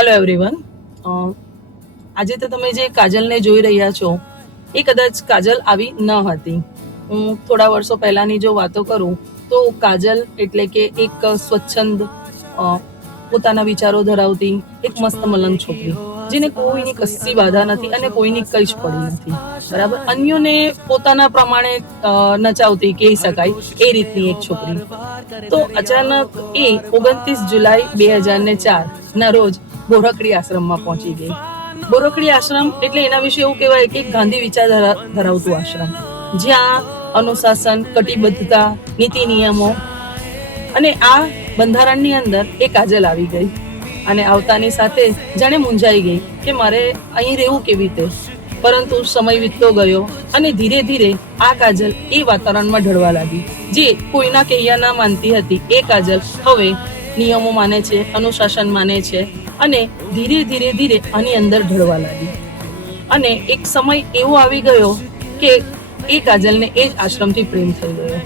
Hello everyone. આજે તો તમે જે કાજલને જોઈ રહ્યા છો એ કદાચ કાજલ આવી ન હતી. હું થોડા વર્ષો પહેલાની જો વાતો કરું તો કાજલ એટલે કે એક સ્વચ્છંદ પોતાના વિચારો ધરાવતી એક મસ્ત મલંગ છોકરી, જેને કોઈની કશી બાધા નથી અને કોઈની કઈ જ પડી નથી, બરાબર. અન્યોને પોતાના પ્રમાણે નચાવતી કહી શકાય એ રીતની એક છોકરી. તો અચાનક એ 29 જુલાઈ 2004 ના રોજ બોરકડી આશ્રમમાં પહોંચી ગઈ. બોરકડી આશ્રમ એટલે એના વિશે એવું કહેવાય કે ગાંધી વિચાર ધરાવતું આશ્રમ, જ્યાં અનુશાસન, કટિબદ્ધતા, નીતિ નિયમો અને આ બંધારણની અંદર એ કાજલ આવી ગઈ. અને આવતાની સાથે જાણે મૂંઝાઈ ગઈ કે મારે અહીં રહેવું કેવી રીતે. પરંતુ સમય વીતતો ગયો અને ધીરે ધીરે આ કાજલ એ વાતાવરણમાં ઢળવા લાગી. જે કોઈના કહેયા ના માનતી હતી એ કાજલ હવે નિયમો માને છે, અનુશાસન માને છે અને ધીરે ધીરે ધીરે આની અંદર ઢળવા લાગી. અને એક સમય એવો આવી ગયો કે એ કાજલને એ જ આશ્રમથી પ્રેમ થઈ ગયો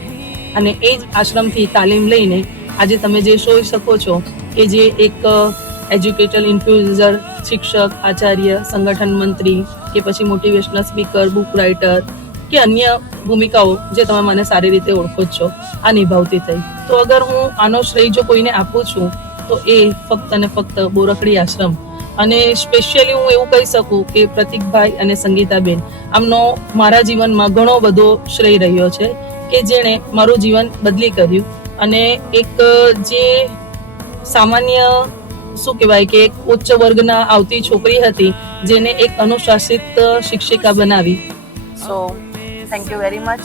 અને એ જ આશ્રમથી તાલીમ લઈને આજે તમે જે જોઈ શકો છો કે જે એક એજ્યુકેટર, ઇન્ફ્લુએન્સર, શિક્ષક, આચાર્ય, સંગઠન મંત્રી કે પછી મોટિવેશનલ સ્પીકર, બુક રાઇટર કે અન્ય ભૂમિકાઓ જે તમે મને સારી રીતે ઓળખો જ છો, આ નિભાવતી થઈ. તો અગર હું આનો શ્રેય જો કોઈને આપું છું તો એ ફક્ત અને ફક્ત બોરકડી આશ્રમ અને સ્પેશિયલી હું એવું કહી શકું કે પ્રતિકભાઈ અને સંગીતાબેન, આમનો મારા જીવનમાં ઘણો બધો શ્રેય રહ્યો છે કે જેણે મારું જીવન બદલી કર્યું. અને એક જે સામાન્ય શું કહેવાય કે એક ઉચ્ચ વર્ગના આવતી છોકરી હતી જેને એક અનુશાસિત શિક્ષિકા બનાવી. So thank you very much.